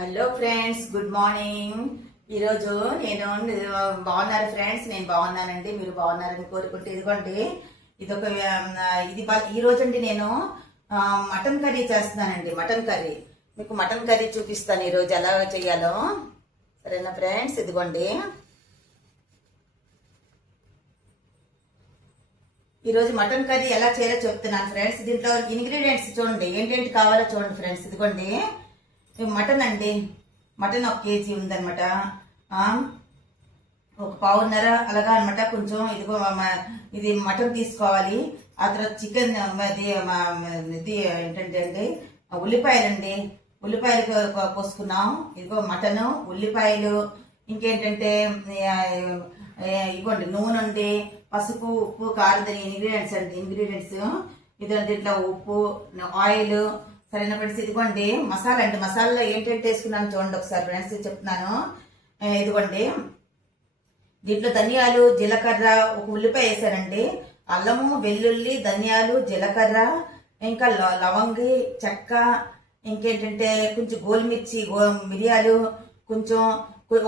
Hello friends, good morning. ఈరోజు నేను బాగున్నారు ఫ్రెండ్స్, నేను బాగున్నానండి. మీరు బాగున్నారని కోరుకుంటే ఇదిగోండి ఇదొక ఇది ఈ రోజు అండి నేను మటన్ కర్రీ చేస్తున్నానండి. మటన్ కర్రీ మీకు మటన్ కర్రీ చూపిస్తాను ఈరోజు ఎలా చేయాలో. సరేనా ఫ్రెండ్స్? ఇదిగోండి ఈరోజు మటన్ కర్రీ ఎలా చేయాలో చెప్తున్నాను ఫ్రెండ్స్. దీంట్లో ఇంగ్రీడియంట్స్ చూడండి, ఏంటేంటి కావాలో చూడండి ఫ్రెండ్స్. ఇదిగోండి మటన్ అండి, మటన్ 1 కేజీ ఉందనమాట. ఒక పావున్నర అలాగా అనమాట. కొంచెం ఇదిగో ఇది మటన్ తీసుకోవాలి. ఆ తర్వాత చికెన్ ఇది ఏంటంటే అండి ఉల్లిపాయలండి, ఉల్లిపాయలు కోసుకున్నాం. ఇదిగో మటన్, ఉల్లిపాయలు, ఇంకేంటంటే ఇవ్వండి నూనె ఉండి, పసుపు, ఉప్పు, కారం, ఇంగ్రీడియంట్స్ అండి. ఇంగ్రీడియంట్స్ ఇదండి, దీంట్లో ఉప్పు, ఆయిల్. సరేనా ఫ్రెండ్స్? ఇదిగోండి మసాలా అండి. మసాలాలో ఏంటంటే వేసుకున్నాను చూడండి ఒకసారి ఫ్రెండ్స్, చెప్తున్నాను. ఇదిగోండి దీంట్లో ధనియాలు, జీలకర్ర, ఒక ఉల్లిపాయ వేసానండి. అల్లము, వెల్లుల్లి, ధనియాలు, జీలకర్ర, ఇంకా లవంగి, చెక్క, ఇంకేంటంటే కొంచెం గోల్మిర్చి, మిరియాలు, కొంచెం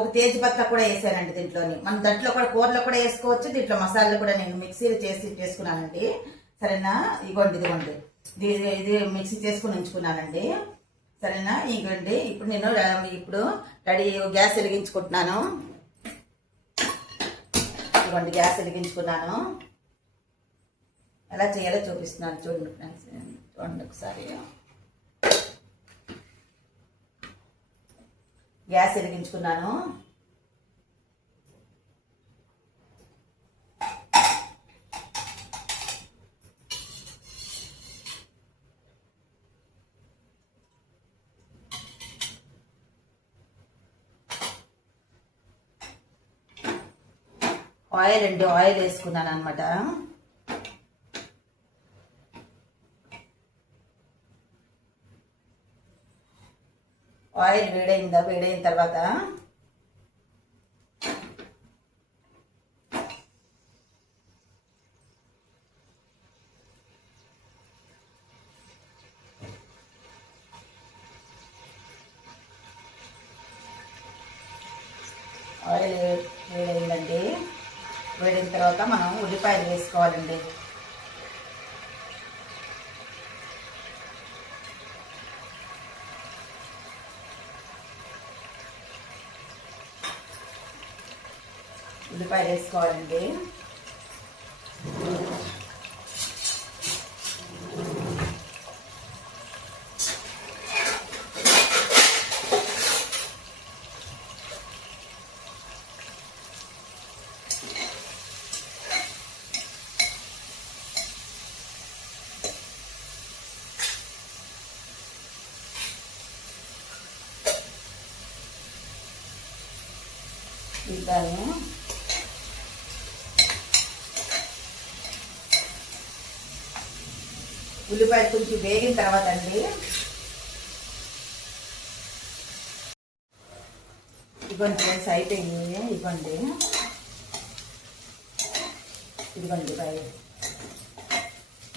ఒక తేజ్పత్తా కూడా వేసానండి దీంట్లోని. మనం దాంట్లో కూడా కూరలో కూడా వేసుకోవచ్చు. దీంట్లో మసాలాలు కూడా నేను మిక్సీలో చేసుకున్నానండి. సరేనా? ఇదిగోండి ఇది మిక్సీ చేసుకుని ఉంచుకున్నానండి. సరేనా? ఇదిగోండి ఇప్పుడు నేను రెడీ గ్యాస్ వెలిగించుకుంటున్నాను. ఇదిగోండి గ్యాస్ వెలిగించుకున్నాను. ఎలా చేయాలో చూపిస్తున్నాను చూడండి ఫ్రెండ్స్. చూడండి ఒకసారి. గ్యాస్ వెలిగించుకున్నాను. ఆయిల్ అండి, ఆయిల్ వేసుకున్నాను అనమాట. ఆయిల్ వేడైన తర్వాత ఆయిల్ వేడైందండి. వేడిన తర్వాత మనం ఉల్లిపాయలు వేసుకోవాలండి. ఉల్లిపాయలు వేసుకోవాలండి. ఇద్దాము. ఉల్లిపాయలు కొంచెం వేగిన తర్వాత అండి ఇదిగోండి ఫ్రెండ్స్ అయిపోయింది. ఇదిగోండి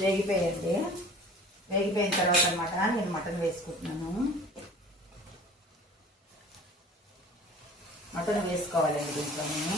వేగిపోయండి. వేగిపోయిన తర్వాత అనమాట నేను మటన్ వేసుకుంటున్నాను. మటన్ వేసుకోవాలండి దీంట్లో నేను.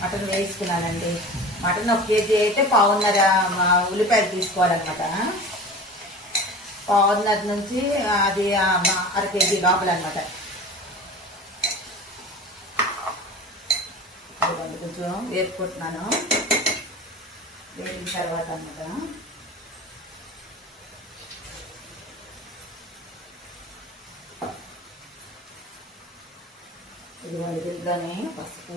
మటన్ వేసుకున్నానండి. మటన్ 1 కేజీ అయితే పావున్నర ఉల్లిపాయలు తీసుకోవాలన్నమాట. పావున్నర నుంచి అది 1/2 కేజీ లోపల అనమాట. కొంచెం వేపుకుంటున్నాను. వేగిన తర్వాత అనమాట ఇదిగోండి దీంట్లోనే పసుపు,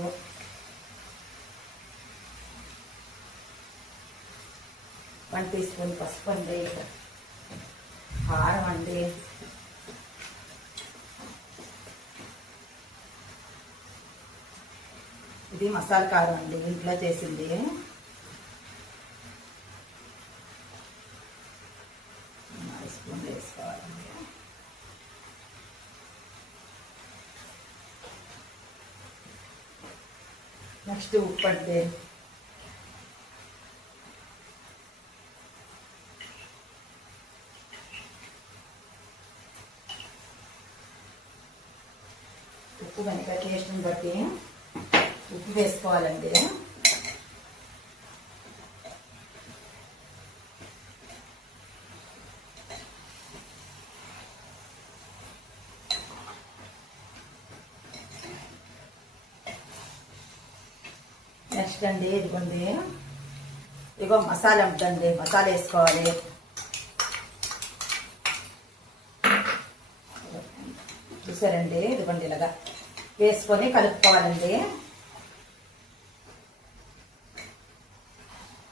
1 టీ స్పూన్ పసుపు అండి, కారం అండి, ఇది మసాలా కారం అండి, ఇంట్లో చేసింది. స్పూన్ వేసుకోవాలండి. నెక్స్ట్ ఉప్పు అండి. ఉప్పు కనుక టేస్ట్ని బట్టి ఉప్పు వేసుకోవాలండి. నెక్స్ట్ అండి ఇదిగోండి, ఇదిగో మసాలా ఉంటుందండి, మసాలా వేసుకోవాలి. చూసారండి, ఇదిగోండి ఇలాగా వేసుకొని కలుపుకోవాలండి.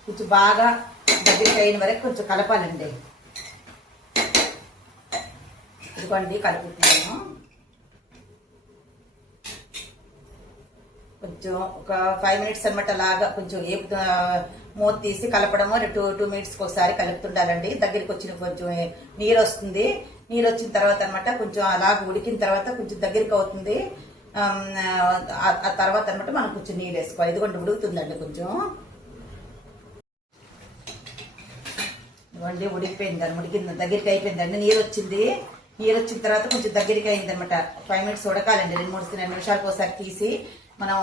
కొంచెం బాగా దగ్గరికి అయిన వరకు కొంచెం కలపాలండి. ఇదిగోండి కలుపుతున్నాను. కొంచెం ఒక 5 minutes అనమాట, అలాగా కొంచెం మూత తీసి కలపడము. 2 minutesకి ఒకసారి కలుపుతుండాలండి. దగ్గరికి వచ్చిన కొంచెం నీరు వస్తుంది. నీరు వచ్చిన తర్వాత అనమాట కొంచెం అలాగ ఉడికిన తర్వాత కొంచెం దగ్గరికి అవుతుంది. ఆ తర్వాత అనమాట మనం కొంచెం నీరు వేసుకోవాలి. ఇదిగోండి ఉడుకుతుందండి, కొంచెం ఇదిగోండి ఉడికిపోయిందండి, ఉడికింది, దగ్గరికి అయిపోయిందండి. నీరు వచ్చింది. నీరు వచ్చిన తర్వాత కొంచెం దగ్గరికి అయింది అనమాట. 5 minutes ఉడకాలండి. 2-3 నిమిషాలకు ఒకసారి తీసి మనం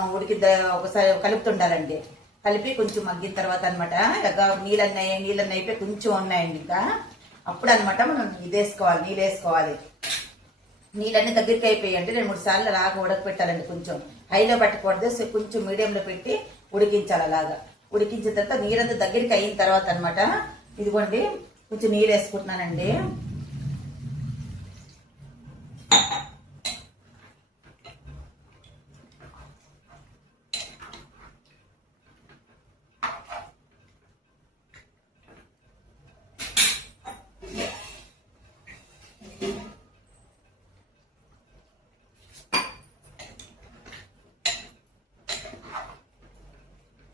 ఒకసారి కలుపుతుండాలండి. కలిపి కొంచెం మగ్గిన తర్వాత అనమాట ఇలాగా నీళ్ళన్నీ అయిపోయి కొంచెం ఉన్నాయండి. ఇంకా అప్పుడు అనమాట మనం ఇది వేసుకోవాలి, నీళ్ళు వేసుకోవాలి. నీళ్ళన్నీ దగ్గరికి అయిపోయాయండి. 2-3 సార్లు అలాగా ఉడకపెట్టాలండి. కొంచెం హైలో పెట్టకూడదు, కొంచెం మీడియంలో పెట్టి ఉడికించాలి. అలాగా ఉడికించిన తర్వాత నీరంతా దగ్గరికి అయిన తర్వాత అనమాట ఇదిగోండి కొంచెం నీళ్ళు వేసుకుంటున్నానండి.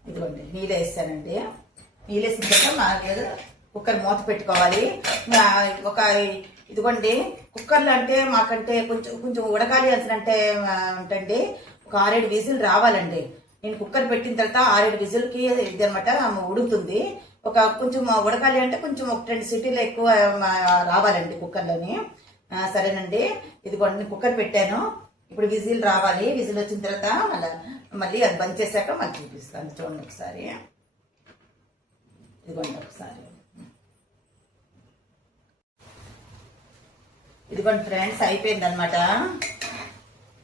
ఇదిగోండి నీళ్ళు వేసానండి. నీళ్ళు వేసిన తర్వాత కుక్కర్ మూత పెట్టుకోవాలి. ఇదిగోండి కుక్కర్లో అంటే మాకంటే కొంచెం ఉడకాలి అంటే ఉంటండి ఒక 6-7 విజిల్ రావాలండి. నేను కుక్కర్ పెట్టిన తర్వాత 6-7 విజిల్కి ఇది అనమాట ఉడుకుతుంది. కొంచెం ఉడకాలి అంటే కొంచెం 1-2 సీటీలు ఎక్కువ రావాలండి కుక్కర్లోని. సరేనండి, ఇదిగోండి కుక్కర్ పెట్టాను. ఇప్పుడు విజిల్ రావాలి. విజిల్ వచ్చిన తర్వాత మళ్ళీ అది బంద్ చేశాక మళ్ళీ చూపిస్తాను. చూడండి ఒకసారి, ఇదిగోండి ఒకసారి. ఇదిగోండి ఫ్రెండ్స్, అయిపోయింది అనమాట.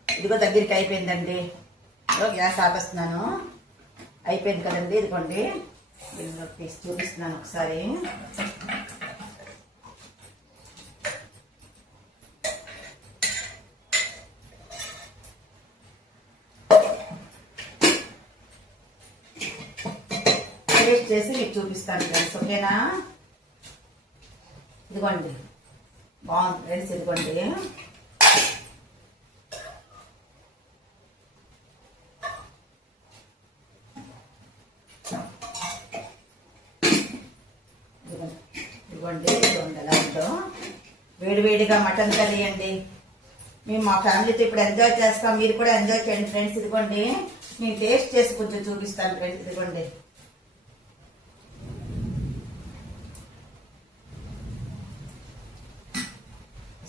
ఇదిగో దగ్గరికి అయిపోయిందండి. గ్యాస్ ఆపేస్తున్నాను. అయిపోయింది కదండి. ఇదిగోండి తీసి చూపిస్తున్నాను ఒకసారి. టేస్ట్ చేసి మీకు చూపిస్తాను ఫ్రెండ్స్, ఓకేనా? ఇదిగోండి బాగుంది ఫ్రెండ్స్. ఇదిగోండి ఇదిగోండి ఎలా ఉందో వేడివేడిగా మటన్ కర్రీ అండి. మేము మా ఫ్యామిలీతో ఇప్పుడు ఎంజాయ్ చేస్తాం, మీరు కూడా ఎంజాయ్ చేయండి ఫ్రెండ్స్. ఇదిగోండి నేను టేస్ట్ చేసి కొంచెం చూపిస్తాను ఫ్రెండ్స్. ఇదిగోండి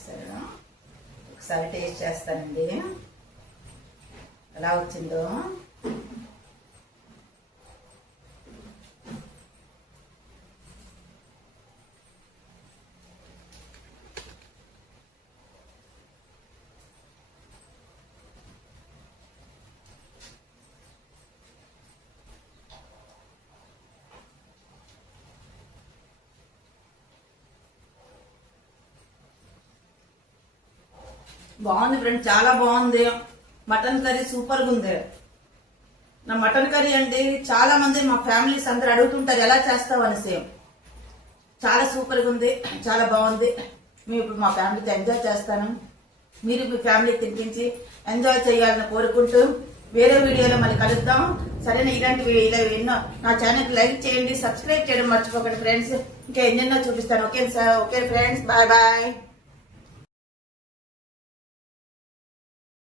సరేనా, ఒకసారి టేస్ట్ చేస్తానండి ఎలా వచ్చిందో. బాగుంది ఫ్రెండ్, చాలా బాగుంది. మటన్ కర్రీ సూపర్ గా ఉంది. నా మటన్ కర్రీ అండి చాలా మంది మా ఫ్యామిలీస్ అందరు అడుగుతుంటారు ఎలా చేస్తావు అనేసి. చాలా సూపర్ గా ఉంది, చాలా బాగుంది. మేము ఇప్పుడు మా ఫ్యామిలీతో ఎంజాయ్ చేస్తాను. మీరు మీ ఫ్యామిలీకి తినిపించి ఎంజాయ్ చేయాలని కోరుకుంటూ వేరే వీడియోలో మళ్ళీ కలుద్దాం. సరేనా? ఇలాంటివి ఇలా ఎన్నో నా ఛానల్ లైక్ చేయండి, సబ్స్క్రైబ్ చేయడం మర్చిపోకండి ఫ్రెండ్స్. ఇంకా ఎన్నెన్నో చూపిస్తాను. Okay sir, okay friends, bye bye.